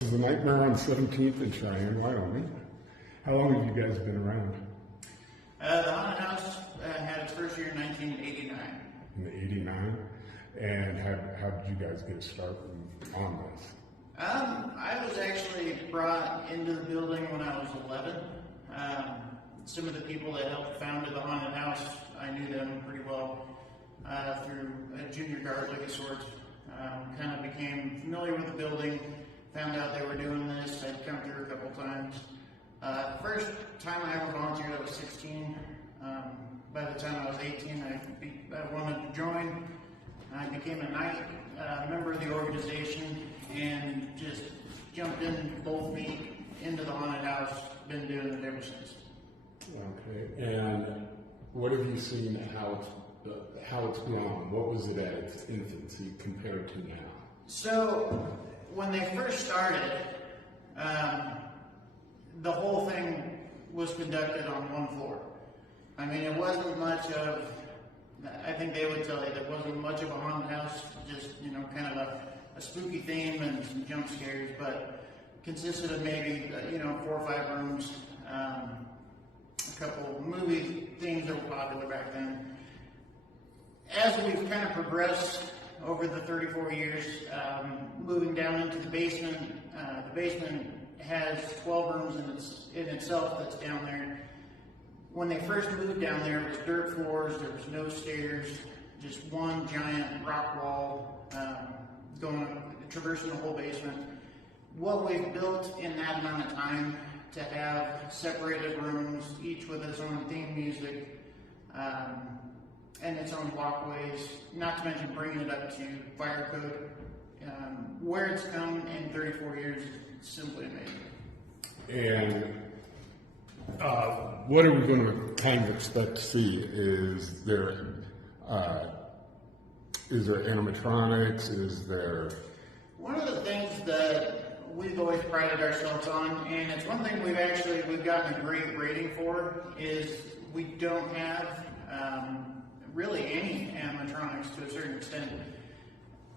This is The Nightmare on 17th in Cheyenne, Wyoming. How long have you guys been around? The haunted house had its first year in 1989. In 89? And how did you guys get started on this? I was actually brought into the building when I was 11. Some of the people that helped found the haunted house, I knew them pretty well through a junior guard league of sorts. Kind of became familiar with the building, found out they were doing this. I'd come through a couple times. First time I ever volunteered, I was 16. By the time I was 18, I wanted to join. I became a member of the organization and just jumped in both feet into the haunted house. Been doing it ever since. Okay, and what have you seen how it's grown? What was it at its infancy compared to now? So when they first started, the whole thing was conducted on one floor. I mean, it wasn't much of, I think they would tell you, there wasn't much of a haunted house, just, kind of a spooky theme and some jump scares, but consisted of maybe, 4 or 5 rooms, a couple movie themes that were popular back then. As we've kind of progressed over the 34 years, moving down into the basement has 12 rooms in itself that's down there. When they first moved down there, it was dirt floors, there was no stairs, just one giant rock wall traversing the whole basement. What we've built in that amount of time to have separated rooms, each with its own theme music, and its own walkways, not to mention bringing it up to fire code. Where it's come in 34 years is simply amazing. And what are we going to kind of expect to see? Is there animatronics? Is there... One of the things that we've always prided ourselves on, and it's one thing we've gotten a great rating for, is we don't have really any animatronics to a certain extent.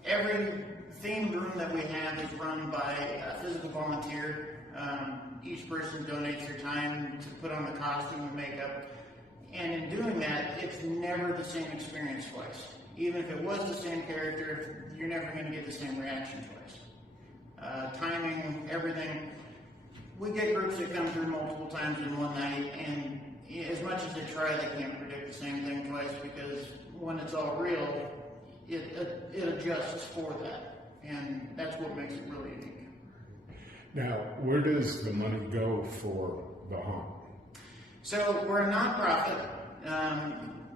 Every themed room that we have is run by a physical volunteer. Each person donates their time to put on the costume and makeup. And in doing that, it's never the same experience twice. Even if it was the same character, you're never going to get the same reaction twice. Timing, everything. We get groups that come through multiple times in one night, and as much as they try, they can't predict the same thing twice, because when it's all real, it adjusts for that. And that's what makes it really unique. Now, where does the money go for the haunt? So we're a nonprofit.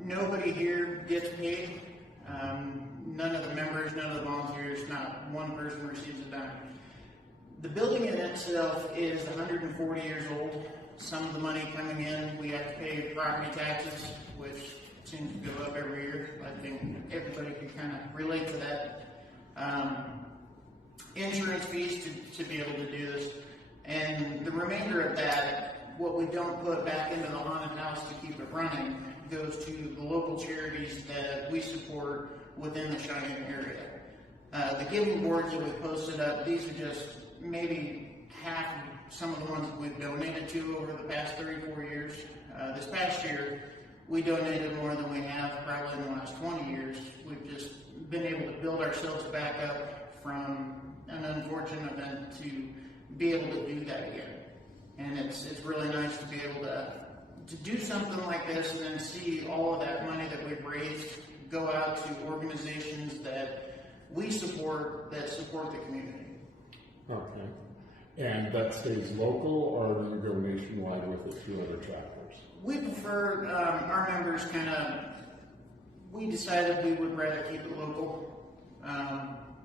Nobody here gets paid. None of the members, none of the volunteers, not one person receives a dime. The building in itself is 140 years old. Some of the money coming in, we have to pay property taxes, which seems to go up every year. I think everybody can kind of relate to that. Insurance fees to be able to do this. And the remainder of that, what we don't put back into the haunted house to keep it running, goes to the local charities that we support within the Cheyenne area. The giving boards that we posted up, these are just maybe half of some of the ones that we've donated to over the past 34 years. This past year, we donated more than we have probably in the last 20 years. We've just been able to build ourselves back up from an unfortunate event to be able to do that again. And it's really nice to be able to do something like this and then see all of that money that we've raised go out to organizations that we support, that support the community. Okay. And that stays local, or do you go nationwide with it through other chapters? We prefer our members we decided we would rather keep it local.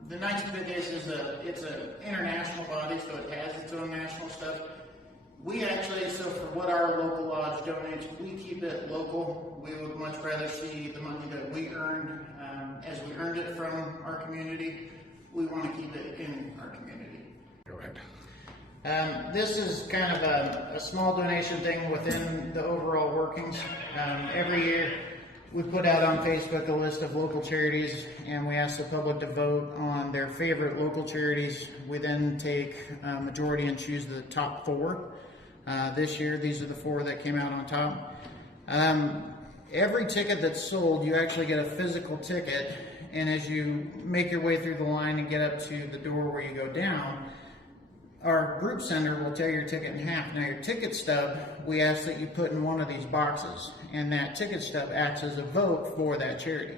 The Knights of Pythias it's an international body, so it has its own national stuff. We actually, so for what our local lodge donates, we keep it local. We would much rather see the money that we earned, as we earned it from our community, we want to keep it in our community. Go ahead. This is kind of a small donation thing within the overall workings. Every year, we put out on Facebook a list of local charities, and we asked the public to vote on their favorite local charities. We then take a majority and choose the top 4. This year, these are the 4 that came out on top. Every ticket that's sold, you actually get a physical ticket, and as you make your way through the line and get up to the door where you go down, our group sender will tear your ticket in half. Now, your ticket stub, we ask that you put in one of these boxes, and that ticket stub acts as a vote for that charity.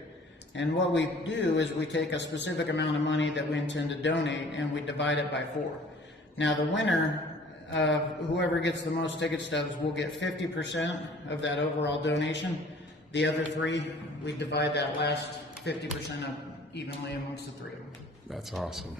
And what we do is we take a specific amount of money that we intend to donate, and we divide it by 4. Now, the winner, whoever gets the most ticket stubs, will get 50% of that overall donation. The other 3, we divide that last 50% up evenly amongst the 3 of them. That's awesome.